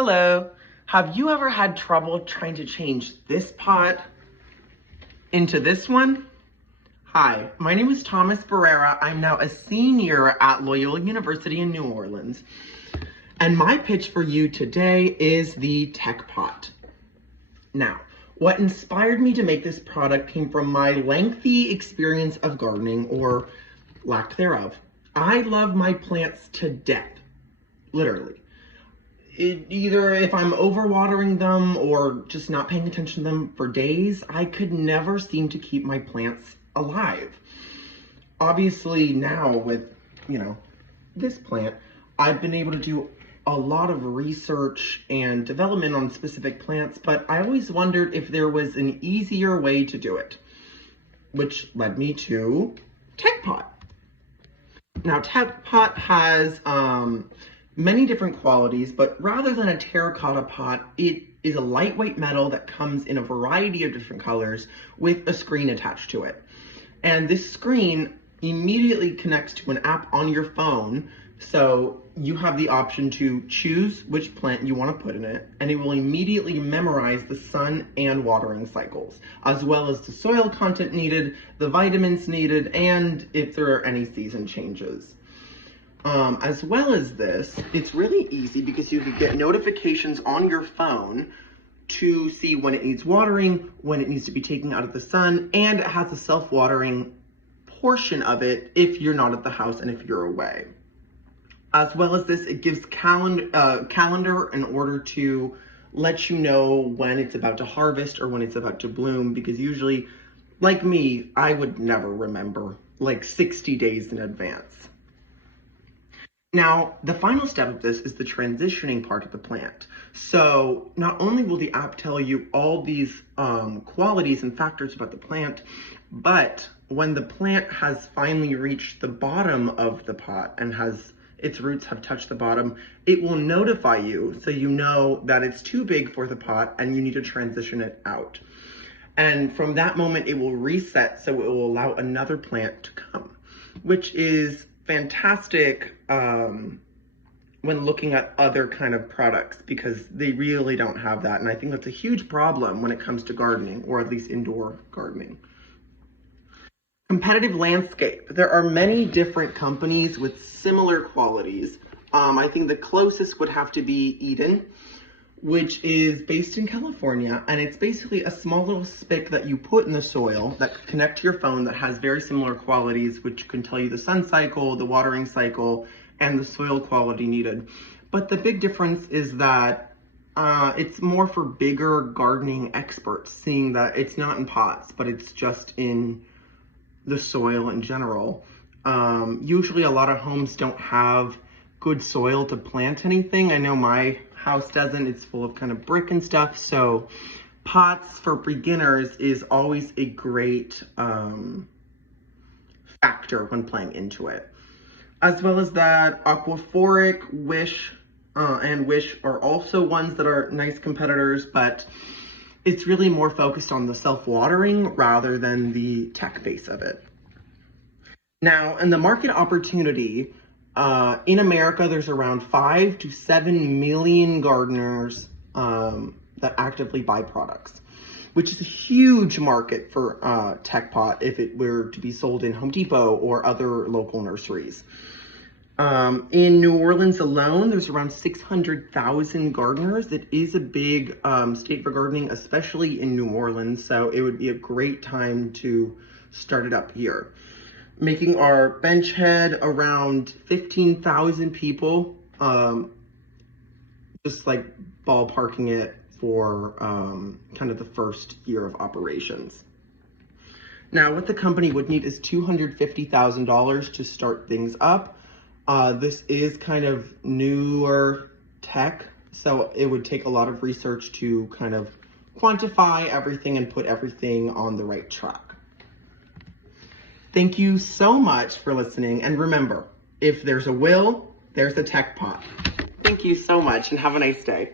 Hello. Have you ever had trouble trying to change this pot into this one? Hi, my name is Thomas Barrera. I'm now a senior at Loyola University in New Orleans. And my pitch for you today is the TechPot. Now, what inspired me to make this product came from my lengthy experience of gardening, or lack thereof. I love my plants to death, literally. Either if I'm overwatering them or just not paying attention to them for days, I could never seem to keep my plants alive. Obviously now with, this plant, I've been able to do a lot of research and development on specific plants, but I always wondered if there was an easier way to do it, which led me to TechPot. Now TechPot has many different qualities, but rather than a terracotta pot, it is a lightweight metal that comes in a variety of different colors with a screen attached to it. And this screen immediately connects to an app on your phone, so you have the option to choose which plant you want to put in it, and it will immediately memorize the sun and watering cycles, as well as the soil content needed, the vitamins needed, and if there are any season changes. As well as this, it's really easy because you can get notifications on your phone to see when it needs watering, when it needs to be taken out of the sun, and it has a self-watering portion of it if you're not at the house and if you're away. As well as this, it gives calendar in order to let you know when it's about to harvest or when it's about to bloom, because usually, like me, I would never remember like 60 days in advance. Now, the final step of this is the transitioning part of the plant. So not only will the app tell you all these qualities and factors about the plant, but when the plant has finally reached the bottom of the pot and its roots have touched the bottom, it will notify you so you know that it's too big for the pot and you need to transition it out. And from that moment, it will reset, so it will allow another plant to come, which is fantastic when looking at other kind of products, because they really don't have that. And I think that's a huge problem when it comes to gardening, or at least indoor gardening. Competitive landscape. There are many different companies with similar qualities. I think the closest would have to be Eden, which is based in California, and it's basically a small little spick that you put in the soil that can connect to your phone that has very similar qualities, which can tell you the sun cycle, the watering cycle, and the soil quality needed. But the big difference is that it's more for bigger gardening experts, seeing that it's not in pots, but it's just in the soil in general. Usually a lot of homes don't have good soil to plant anything. I know my house doesn't. It's full of kind of brick and stuff, so pots for beginners is always a great factor when playing into it. As well as that, Aquaphoric, Wish, and Wish are also ones that are nice competitors, but it's really more focused on the self-watering rather than the tech base of it. Now, in the market opportunity, in America, there's around 5 to 7 million gardeners that actively buy products, which is a huge market for TechPot if it were to be sold in Home Depot or other local nurseries. In New Orleans alone, there's around 600,000 gardeners. It is a big state for gardening, especially in New Orleans, so it would be a great time to start it up here. Making our bench head around 15,000 people, just like ballparking it for kind of the first year of operations. Now, what the company would need is $250,000 to start things up. This is kind of newer tech, so it would take a lot of research to kind of quantify everything and put everything on the right track. Thank you so much for listening, and remember, if there's a will, there's a TechPot. Thank you so much, and have a nice day.